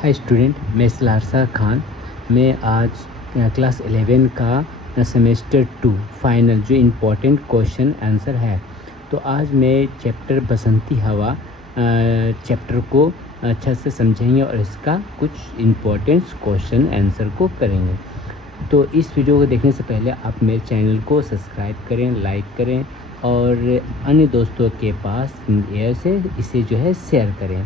Hi student, मैं सलारसा खान। मैं आज क्लास 11 का सेमेस्टर 2 फाइनल जो इम्पोर्टेंट क्वेश्चन आंसर है। तो आज मैं चैप्टर बसंती हवा चैप्टर को अच्छा से समझेंगे और इसका कुछ इम्पोर्टेंट क्वेश्चन आंसर को करेंगे। तो इस वीडियो को देखने से पहले आप मेरे चैनल को सब्सक्राइब करें, लाइक करें और अन्य दोस्तों के पास इसे जो है शेयर करें।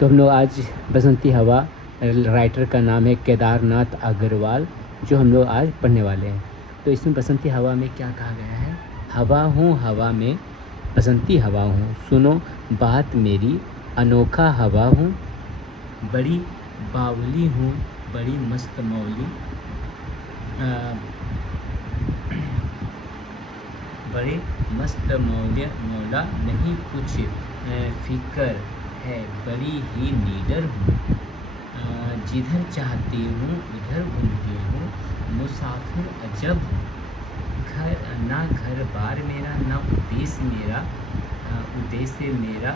तो हम लोग आज बसंती हवा, राइटर का नाम है केदारनाथ अग्रवाल, जो हम लोग आज पढ़ने वाले हैं। तो इसमें बसंती हवा में क्या कहा गया है? हवा हूँ हवा में, बसंती हवा हूँ, सुनो बात मेरी, अनोखा हवा हूँ, बड़ी बावली हूँ, बड़ी मस्त मौली, बड़े मस्त मौला नहीं कुछ फिक्र है, बड़ी ही नीडर हूँ, जिधर चाहती हूँ उधर घूमती हूँ, मुसाफिर अजब हूँ, घर बार मेरा ना उद्देश्य मेरा,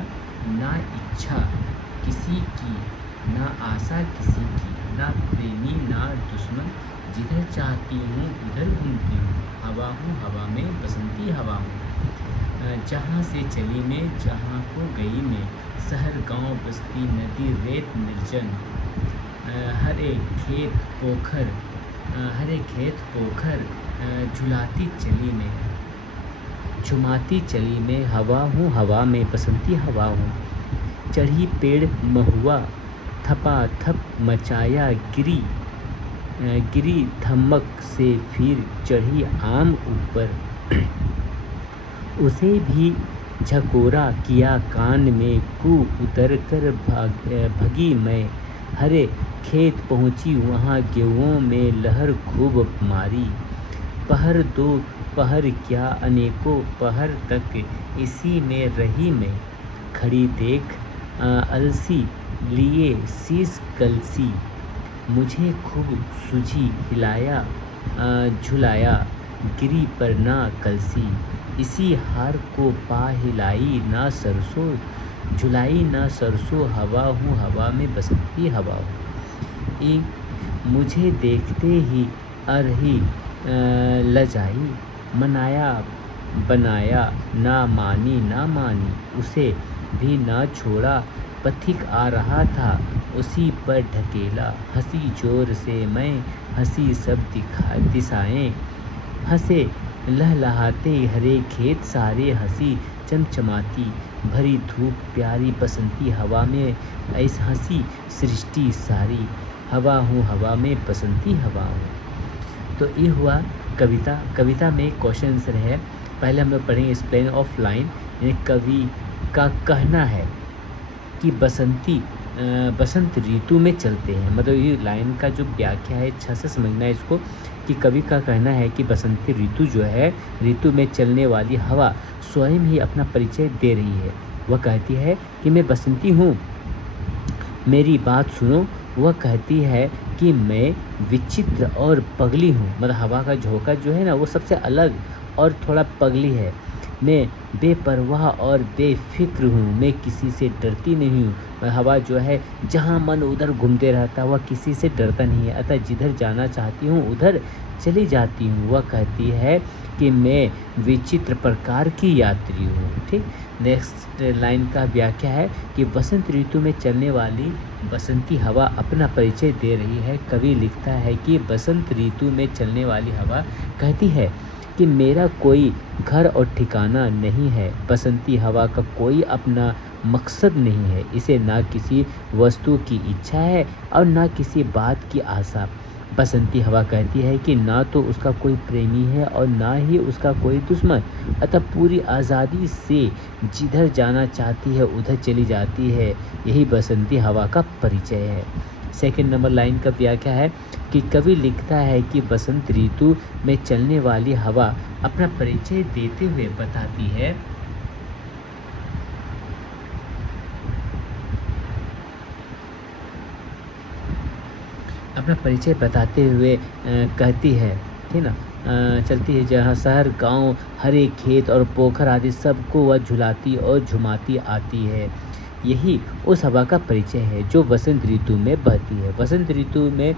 ना इच्छा किसी की, ना आशा किसी की, ना प्रेमी ना दुश्मन, जिधर चाहती हूँ उधर घूमती हूँ, हवा हूँ हवा में, बसंती हवा हूँ, जहाँ से चली मैं जहाँ को गई मैं, शहर गांव बस्ती नदी रेत निर्जन, हरे खेत पोखर, झुलाती चली मैं झुमाती चली मैं, हवा हूँ हवा में, बसंती हवा हूँ, चढ़ी पेड़ महुआ, थपा थप मचाया गिरी धमक से फिर चढ़ी आम ऊपर, उसे भी झकोरा किया कान में, कू उतर कर भगी मैं, हरे खेत पहुँची वहाँ गेहूँ में लहर खूब मारी, पहर दो पहर क्या अनेकों पहर तक इसी में रही मैं, खड़ी देख अलसी लिए शीश कलसी, मुझे खूब सूझी हिलाया झुलाया गिरी पर ना कलसी, इसी हार को पा हिलाई ना सरसों झुलाई ना सरसों, हवा हूँ हवा में, बसंती हवा हूँ, मुझे देखते ही अरही लजाई, मनाया बनाया ना मानी, उसे भी ना छोड़ा, पथिक आ रहा था उसी पर ढकेला, हंसी जोर से मैं हंसी सब दिशाएं, हंसे लहलहाते हरे खेत सारे, हंसी चमचमाती भरी धूप प्यारी, बसंती हवा में ऐसी हंसी सृष्टि सारी, हवा हूँ हवा में, बसंती हवा हूँ। तो ये हुआ कविता में क्वेश्चन आंसर है। पहले हम लोग पढ़ेंगे एक्सप्लेन ऑफ लाइन, यानी कवि का कहना है कि बसंत ऋतु में चलते हैं। मतलब ये लाइन का जो व्याख्या है, अच्छा से समझना है इसको, कि कवि का कहना है कि बसंती ऋतु जो है, ऋतु में चलने वाली हवा स्वयं ही अपना परिचय दे रही है। वह कहती है कि मैं बसंती हूँ, मेरी बात सुनो। वह कहती है कि मैं विचित्र और पगली हूँ। मतलब हवा का झोंका जो है ना, वो सबसे अलग और थोड़ा पगली है। मैं बेपरवाह और बेफिक्र हूँ, मैं किसी से डरती नहीं हूँ। हवा जो है जहाँ मन उधर घूमते रहता है, वह किसी से डरता नहीं है, अतः जिधर जाना चाहती हूँ उधर चली जाती हूँ। वह कहती है कि मैं विचित्र प्रकार की यात्री हूँ। ठीक, नेक्स्ट लाइन का व्याख्या है कि बसंत ऋतु में चलने वाली बसंती हवा अपना परिचय दे रही है। कवि लिखता है कि बसंत ऋतु में चलने वाली हवा कहती है कि मेरा कोई घर और ठिकाना नहीं है। बसंती हवा का कोई अपना मकसद नहीं है, इसे ना किसी वस्तु की इच्छा है और ना किसी बात की आशा। बसंती हवा कहती है कि ना तो उसका कोई प्रेमी है और ना ही उसका कोई दुश्मन, अतः पूरी आज़ादी से जिधर जाना चाहती है उधर चली जाती है। यही बसंती हवा का परिचय है। सेकंड नंबर लाइन का व्याख्या है कि कवि लिखता है कि बसंत ऋतु में चलने वाली हवा अपना परिचय देते हुए बताती है अपना परिचय बताते हुए कहती है, ठीक ना, चलती है जहाँ शहर गांव हरे खेत और पोखर आदि सबको वह झुलाती और झुमाती आती है। यही उस हवा का परिचय है जो वसंत ऋतु में बहती है। वसंत ऋतु में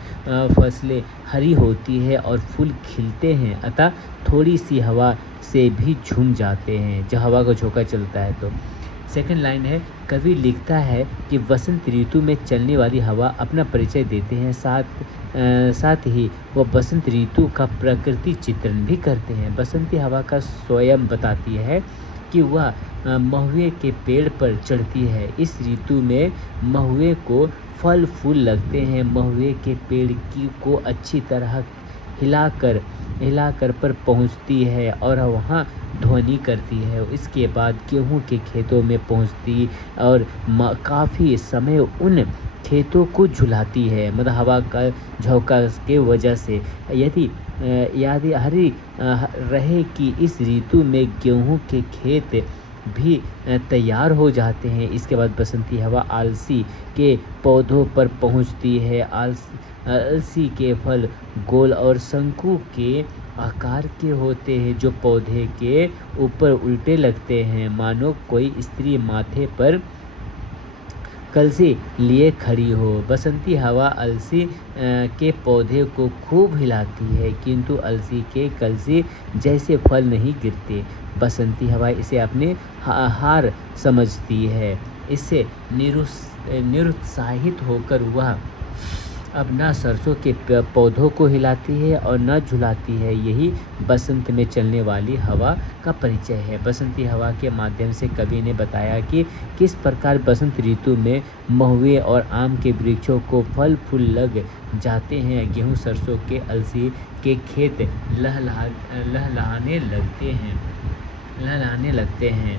फसलें हरी होती है और फूल खिलते हैं, अतः थोड़ी सी हवा से भी झूम जाते हैं जब हवा का झोंका चलता है तो। सेकंड लाइन है, कवि लिखता है कि वसंत ऋतु में चलने वाली हवा अपना परिचय देते हैं, साथ ही वह वसंत ऋतु का प्रकृति चित्रण भी करते हैं। बसंती हवा का स्वयं बताती है कि वह महुए के पेड़ पर चढ़ती है। इस ऋतु में महुए को फल फूल लगते हैं। महुए के पेड़ को अच्छी तरह हिलाकर पर पहुंचती है और वहां ध्वनि करती है। इसके बाद गेहूं के खेतों में पहुंचती और काफ़ी समय उन खेतों को झुलाती है, मतलब हवा का झोंका के वजह से। यदि याद हरी रहे कि इस ऋतु में गेहूं के खेत भी तैयार हो जाते हैं। इसके बाद बसंती हवा आलसी के पौधों पर पहुंचती है। अलसी के फल गोल और शंकु के आकार के होते हैं जो पौधे के ऊपर उल्टे लगते हैं, मानो कोई स्त्री माथे पर कलसी लिए खड़ी हो। बसंती हवा अलसी के पौधे को खूब हिलाती है, किंतु अलसी के कलसी जैसे फल नहीं गिरते। बसंती हवा इसे अपने हार समझती है। इससे निरुत्साहित होकर वह अब न सरसों के पौधों को हिलाती है और न झुलाती है। यही बसंत में चलने वाली हवा का परिचय है। बसंती हवा के माध्यम से कवि ने बताया कि किस प्रकार बसंत ऋतु में महुए और आम के वृक्षों को फल फूल लग जाते हैं। गेहूं, सरसों के, अलसी के खेत लहलहाने लगते हैं।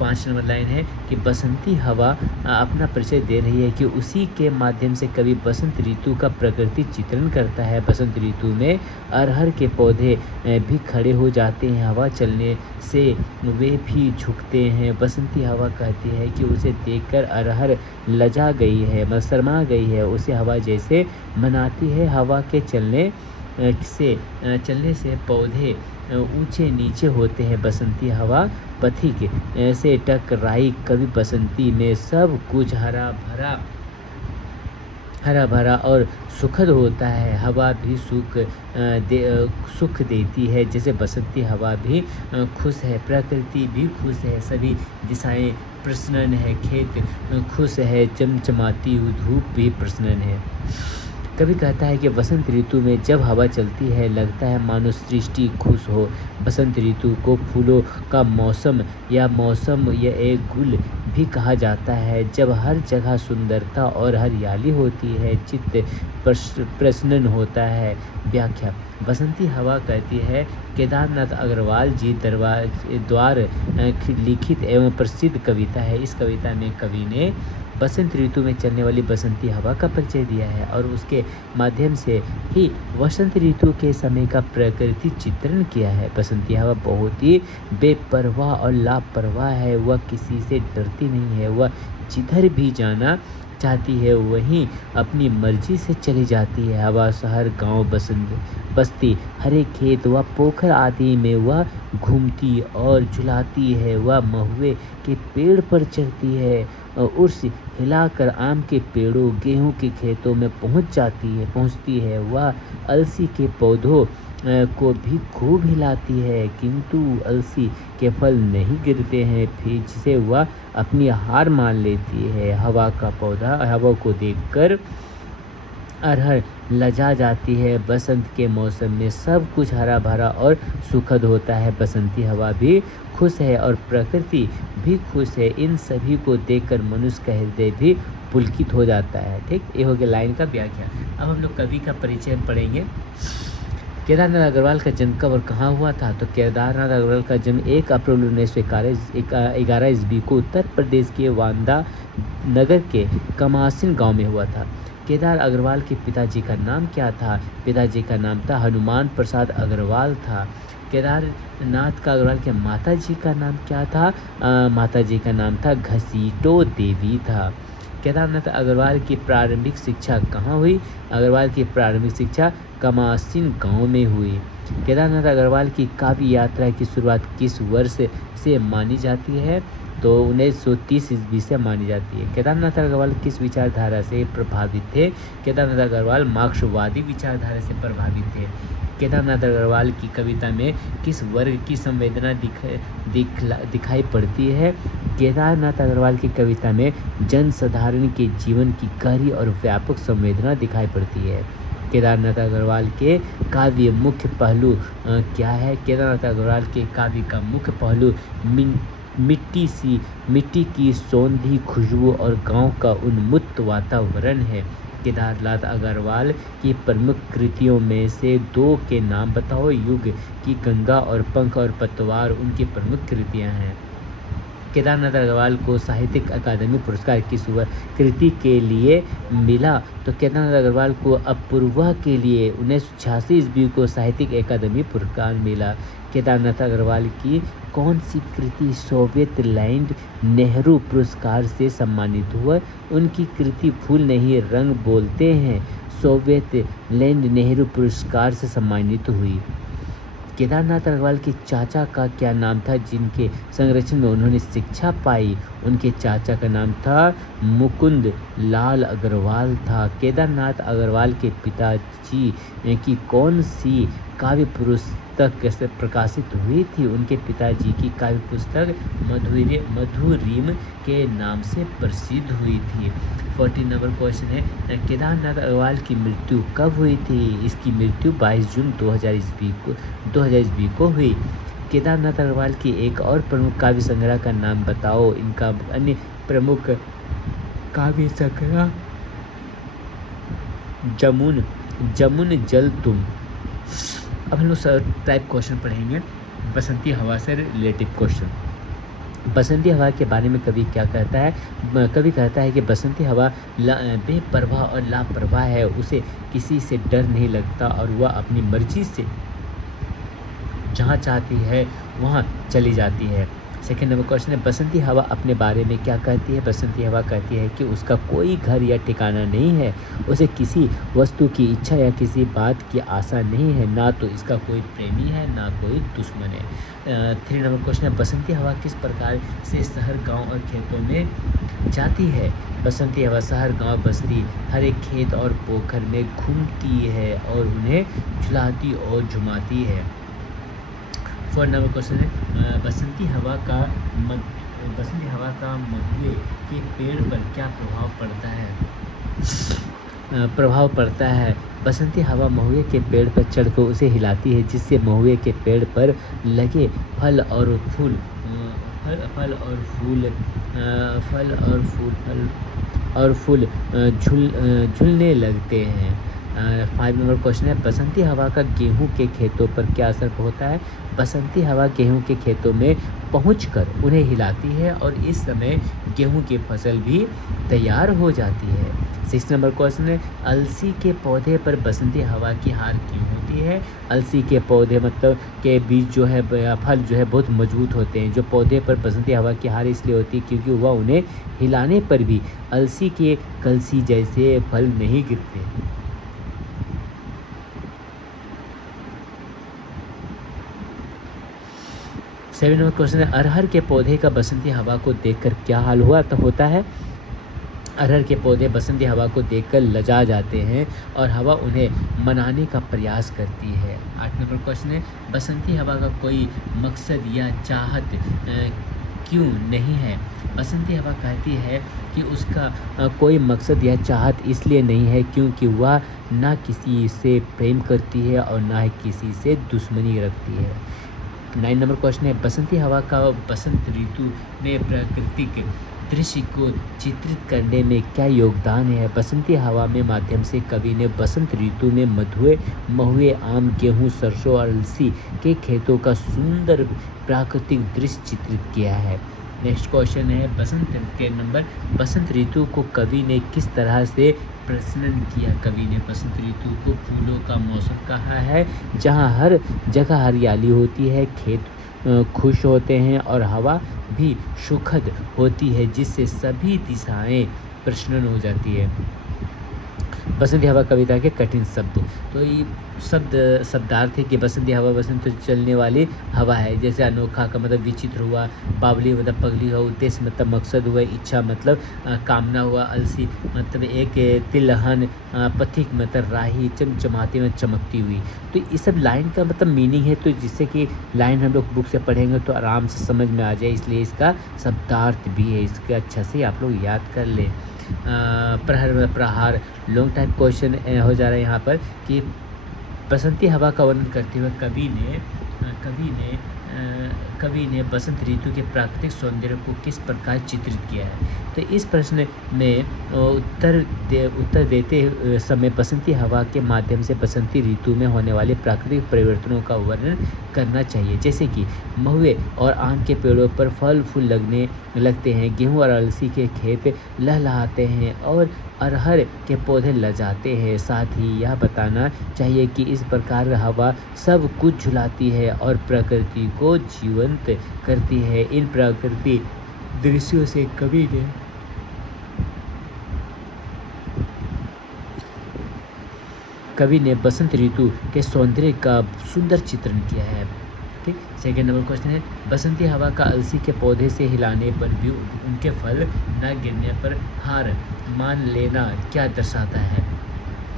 5 नंबर लाइन है कि बसंती हवा अपना परिचय दे रही है कि उसी के माध्यम से कवि बसंत ऋतु का प्रकृति चित्रण करता है। बसंत ऋतु में अरहर के पौधे भी खड़े हो जाते हैं, हवा चलने से वे भी झुकते हैं। बसंती हवा कहती है कि उसे देखकर अरहर लजा गई है, मतलब शर्मा गई है, उसे हवा जैसे मनाती है। हवा के चलने से पौधे ऊंचे नीचे होते हैं। बसंती हवा पथिक से टकराई। कवि बसंती में सब कुछ हरा भरा और सुखद होता है। हवा भी सुख देती है, जैसे बसंती हवा भी खुश है, प्रकृति भी खुश है, सभी दिशाएं प्रसन्न है, खेत खुश है, चमचमाती हुई धूप भी प्रसन्न है। कभी कहता है कि बसंत ऋतु में जब हवा चलती है लगता है मानो सृष्टि खुश हो। बसंत ऋतु को फूलों का मौसम या एक गुल भी कहा जाता है, जब हर जगह सुंदरता और हरियाली होती है, चित्त प्रसन्न होता है। व्याख्या, बसंती हवा कहती है, केदारनाथ अग्रवाल जी द्वारा लिखित एवं प्रसिद्ध कविता है। इस कविता में कवि ने बसंत ऋतु में चलने वाली बसंती हवा का परिचय दिया है और उसके माध्यम से ही वसंत ऋतु के समय का प्रकृति चित्रण किया है। बसंती हवा बहुत ही बेपरवाह और लापरवाह है, वह किसी से डरती नहीं है, वह जिधर भी जाना चाहती है वहीं अपनी मर्जी से चली जाती है। हवा शहर, गांव, बस्ती, हरे खेत व पोखर आदि में वह घूमती और झुलाती है। वह महुए के पेड़ पर चढ़ती है और उर्स हिलाकर आम के पेड़ों, गेहूं के खेतों में पहुंचती है। वह अलसी के पौधों को भी खूब हिलाती है, किंतु अलसी के फल नहीं गिरते हैं, फिर जिसे वह अपनी हार मान लेती है। हवा का पौधा हवा को देखकर अरहर लजा जाती है। बसंत के मौसम में सब कुछ हरा भरा और सुखद होता है। बसंती हवा भी खुश है और प्रकृति भी खुश है। इन सभी को देखकर मनुष्य का हृदय भी पुलकित हो जाता है। ठीक, ये हो गया लाइन का व्याख्या। अब हम लोग कवि का परिचय पढ़ेंगे। केदारनाथ अग्रवाल का जन्म कब और कहाँ हुआ था? तो केदारनाथ अग्रवाल का जन्म 1 अप्रैल 1911 ईस्वी को उत्तर प्रदेश के वांदा नगर के कमासिन गांव में हुआ था। केदार अग्रवाल के पिताजी का नाम क्या था? पिताजी का नाम था हनुमान प्रसाद अग्रवाल था। केदारनाथ का अग्रवाल के माताजी का नाम क्या था? माताजी का नाम था घसीटो देवी था। केदारनाथ अग्रवाल की प्रारंभिक शिक्षा कहाँ हुई? अग्रवाल की प्रारंभिक शिक्षा कमासिन गांव में हुई। केदारनाथ अग्रवाल की काव्य यात्रा की शुरुआत किस वर्ष से मानी जाती है? तो 1930 ईस्वी से मानी जाती है। केदारनाथ अग्रवाल किस विचारधारा से प्रभावित थे? केदारनाथ अग्रवाल मार्क्सवादी विचारधारा से प्रभावित थे। केदारनाथ अग्रवाल की कविता में किस वर्ग की संवेदना दिखाई पड़ती है? केदारनाथ अग्रवाल की कविता में जनसाधारण के जीवन की गहरी और व्यापक संवेदना दिखाई पड़ती है। केदारनाथ अग्रवाल के काव्य मुख्य पहलू क्या है? केदारनाथ अग्रवाल के काव्य का मुख्य पहलू मिट्टी की सौंधी खुशबू और गांव का उन्मुक्त वातावरण है। केदारनाथ अग्रवाल की प्रमुख कृतियों में से दो के नाम बताओ। युग की गंगा और पंख और पतवार उनकी प्रमुख कृतियां हैं। केदारनाथ अग्रवाल को साहित्यिक अकादमी पुरस्कार किस कृति के लिए मिला? तो केदारनाथ अग्रवाल को अपूर्वा के लिए 1986 ईस्वी को साहित्यिक अकादमी पुरस्कार मिला। केदारनाथ अग्रवाल की कौन सी कृति सोवियत लैंड नेहरू पुरस्कार से सम्मानित हुआ? उनकी कृति फूल नहीं रंग बोलते हैं सोवियत लैंड नेहरू पुरस्कार से सम्मानित हुई। केदारनाथ अग्रवाल के चाचा का क्या नाम था जिनके संरक्षण में उन्होंने शिक्षा पाई? उनके चाचा का नाम था मुकुंद लाल अग्रवाल था। केदारनाथ अग्रवाल के पिताजी की कौन सी काव्य पुस्तक से प्रकाशित हुई थी? उनके पिताजी की काव्य पुस्तक मधुरिम के नाम से प्रसिद्ध हुई थी। 14 नंबर क्वेश्चन है, केदारनाथ अग्रवाल की मृत्यु कब हुई थी? इसकी मृत्यु 22 जून 2000 ईस्वी को हुई। केदारनाथ अग्रवाल की एक और प्रमुख काव्य संग्रह का नाम बताओ। इनका अन्य प्रमुख काव्य संग्रह जमुन जल तुम। अब हम लोग टाइप क्वेश्चन पढ़ेंगे, बसंती हवा से रिलेटिव क्वेश्चन। बसंती हवा के बारे में कवि क्या कहता है? कवि कहता है कि बसंती हवा बेपरवाह और लापरवाह है, उसे किसी से डर नहीं लगता और वह अपनी मर्जी से जहाँ चाहती है वहाँ चली जाती है। सेकेंड नंबर क्वेश्चन है, बसंती हवा अपने बारे में क्या कहती है? बसंती हवा कहती है कि उसका कोई घर या ठिकाना नहीं है, उसे किसी वस्तु की इच्छा या किसी बात की आशा नहीं है, ना तो इसका कोई प्रेमी है ना कोई दुश्मन है। 3 नंबर क्वेश्चन है, बसंती हवा किस प्रकार से शहर गांव और खेतों में जाती है? बसंती हवा शहर गांव बस्ती हर एक खेत और पोखर में घूमती है और उन्हें झुलाती और झुमाती है। 4 नंबर क्वेश्चन है, बसंती हवा का महुए के पेड़ पर क्या प्रभाव पड़ता है? बसंती हवा महुए के पेड़ पर चढ़कर उसे हिलाती है, जिससे महुए के पेड़ पर लगे फल और फूल झूलने लगते हैं। 5 नंबर क्वेश्चन है, बसंती हवा का गेहूं के खेतों पर क्या असर होता है? बसंती हवा गेहूं के खेतों में पहुंचकर उन्हें हिलाती है और इस समय गेहूं की फसल भी तैयार हो जाती है। 6 नंबर क्वेश्चन है, अलसी के पौधे पर बसंती हवा की हार क्यों होती है? अलसी के पौधे मतलब के बीज जो है फल जो है बहुत मजबूत होते हैं। जो पौधे पर बसंती हवा की हार इसलिए होती है क्योंकि वह उन्हें हिलाने पर भी अलसी के कलसी जैसे फल नहीं गिरते। 7 नंबर क्वेश्चन है, अरहर के पौधे का बसंती हवा को देखकर क्या हाल होता है? अरहर के पौधे बसंती हवा को देखकर लजा जाते हैं और हवा उन्हें मनाने का प्रयास करती है। 8 नंबर क्वेश्चन है, बसंती हवा का कोई मकसद या चाहत क्यों नहीं है? बसंती हवा कहती है कि उसका कोई मकसद या चाहत इसलिए नहीं है क्योंकि वह ना किसी से प्रेम करती है और ना ही किसी से दुश्मनी रखती है। 9 नंबर क्वेश्चन है, बसंती हवा का बसंत ऋतु में प्राकृतिक दृश्य को चित्रित करने में क्या योगदान है? बसंती हवा में माध्यम से कवि ने बसंत ऋतु में महुए, आम, गेहूं, सरसों और अलसी के खेतों का सुंदर प्राकृतिक दृश्य चित्रित किया है। नेक्स्ट क्वेश्चन है, बसंत ऋतु को कवि ने किस तरह से प्रश्न किया? कवि ने बसंत ऋतु को फूलों का मौसम कहा है, जहाँ हर जगह हरियाली होती है, खेत खुश होते हैं और हवा भी सुखद होती है, जिससे सभी दिशाएं प्रसन्न हो जाती है। बसंती हवा कविता के कठिन शब्द। तो ये शब्दार्थ है कि बसंती हवा बसंत चलने वाली हवा है। जैसे अनोखा का मतलब विचित्र हुआ, बावली मतलब पगली हुआ, उद्देश्य मतलब मकसद हुआ, इच्छा मतलब कामना हुआ, अलसी मतलब एक तिलहन, पथिक मतलब राही, चमचमाती में चमकती हुई। तो ये सब लाइन का मतलब मीनिंग है, तो जिससे कि लाइन हम लोग बुक से पढ़ेंगे तो आराम से समझ में आ जाए, इसलिए इसका शब्दार्थ भी है, इसके अच्छा से आप लोग याद कर लें। प्रहर प्रहार लॉन्ग टाइम क्वेश्चन हो जा रहा है यहाँ पर कि बसंती हवा का वर्णन करते हुए कवि ने बसंत ऋतु के प्राकृतिक सौंदर्य को किस प्रकार चित्रित किया है। तो इस प्रश्न में उत्तर देते समय बसंती हवा के माध्यम से बसंती ऋतु में होने वाले प्राकृतिक परिवर्तनों का वर्णन करना चाहिए। जैसे कि महुए और आम के पेड़ों पर फल फूल लगते हैं, गेहूं और अलसी के खेत लहलहाते हैं और अरहर के पौधे लजाते हैं। साथ ही यह बताना चाहिए कि इस प्रकार हवा सब कुछ झुलाती है और प्रकृति को जीवंत करती है। इन प्रकृति दृश्यों से कवि ने बसंत ऋतु के सौंदर्य का सुंदर चित्रण किया है। ठीक, सेकेंड नंबर क्वेश्चन है बसंती हवा का अलसी के पौधे से हिलाने पर भी उनके फल न गिरने पर हार मान लेना क्या दर्शाता है,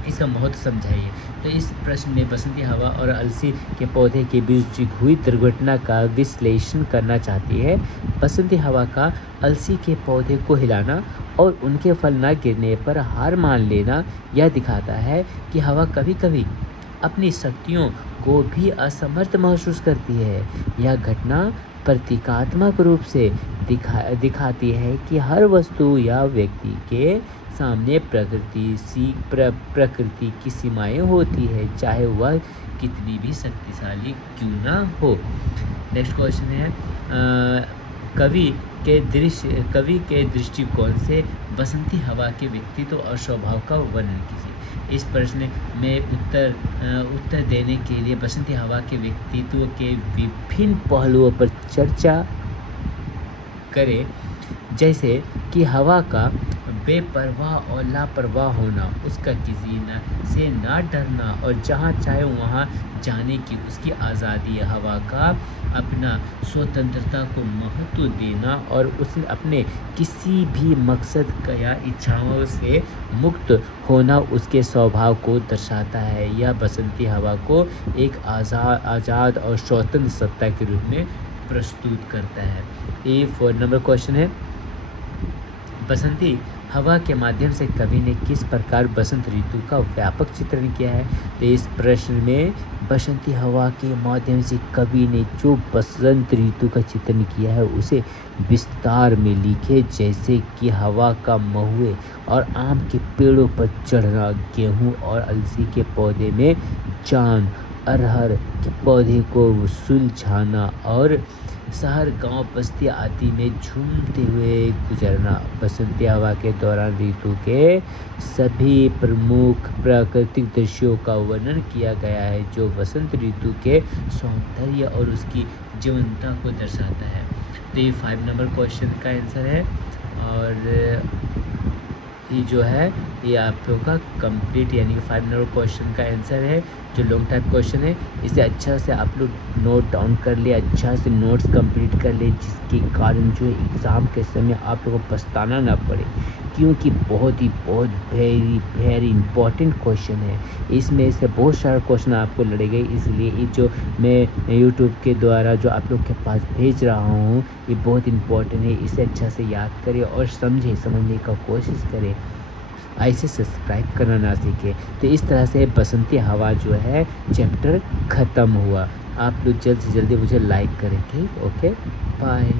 इसका महत्व समझाइए। तो इस प्रश्न में बसंती हवा और अलसी के पौधे के बीच हुई दुर्घटना का विश्लेषण करना चाहती है। बसंती हवा का अलसी के पौधे को हिलाना और उनके फल न गिरने पर हार मान लेना यह दिखाता है कि हवा कभी कभी अपनी शक्तियों को भी असमर्थ महसूस करती है। यह घटना प्रतीकात्मक रूप से दिखाती है कि हर वस्तु या व्यक्ति के सामने प्रकृति की सीमाएं होती है, चाहे वह कितनी भी शक्तिशाली क्यों ना हो। नेक्स्ट क्वेश्चन है कवि के दृष्टिकोण से बसंती हवा के व्यक्तित्व और स्वभाव का वर्णन कीजिए। इस प्रश्न में उत्तर देने के लिए बसंती हवा के व्यक्तित्व के विभिन्न पहलुओं पर चर्चा करें, जैसे कि हवा का बेपरवाह और लापरवाह होना, उसका किसी से ना डरना और जहाँ चाहे वहाँ जाने की उसकी आज़ादी, हवा का अपना स्वतंत्रता को महत्व देना और उसे अपने किसी भी मकसद या इच्छाओं से मुक्त होना उसके स्वभाव को दर्शाता है। यह बसंती हवा को एक आज़ाद और स्वतंत्र सत्ता के रूप में प्रस्तुत करता है। ये 4 नंबर क्वेश्चन है बसंती हवा के माध्यम से कवि ने किस प्रकार बसंत ऋतु का व्यापक चित्रण किया है। तो इस प्रश्न में बसंती हवा के माध्यम से कवि ने जो बसंत ऋतु का चित्रण किया है उसे विस्तार में लिखे, जैसे कि हवा का महुए और आम के पेड़ों पर चढ़ना, गेहूं और अलसी के पौधे में जान, अरहर के पौधे को सुलझाना और शहर गांव बस्ती आदि में झूमते हुए गुजरना। बसंती हवा के दौरान ऋतु के सभी प्रमुख प्राकृतिक दृश्यों का वर्णन किया गया है जो बसंत ऋतु के सौंदर्य और उसकी जीवंतता को दर्शाता है। तो ये 5 नंबर क्वेश्चन का आंसर है और ये जो है ये आप लोग का कंप्लीट यानी कि 5 नंबर क्वेश्चन का आंसर है जो लॉन्ग टाइप क्वेश्चन है। इसे अच्छा से आप लोग नोट डाउन कर ले, अच्छा से नोट्स कंप्लीट कर ले, जिसके कारण जो है एग्ज़ाम के समय आप लोगों को पछताना ना पड़े, क्योंकि बहुत वेरी इंपॉर्टेंट क्वेश्चन है। इसमें से बहुत सारे क्वेश्चन आपको लड़ेंगे, इसलिए ये जो मैं यूट्यूब के द्वारा जो आप लोग के पास भेज रहा हूँ ये बहुत इंपॉर्टेंट है। इसे अच्छा से याद करें और समझने का कोशिश करें, ऐसे सब्सक्राइब करना ना सीखें। तो इस तरह से बसंती हवा जो है चैप्टर ख़त्म हुआ। आप लोग जल्द से जल्दी मुझे लाइक करें, ठीक, ओके, बाय।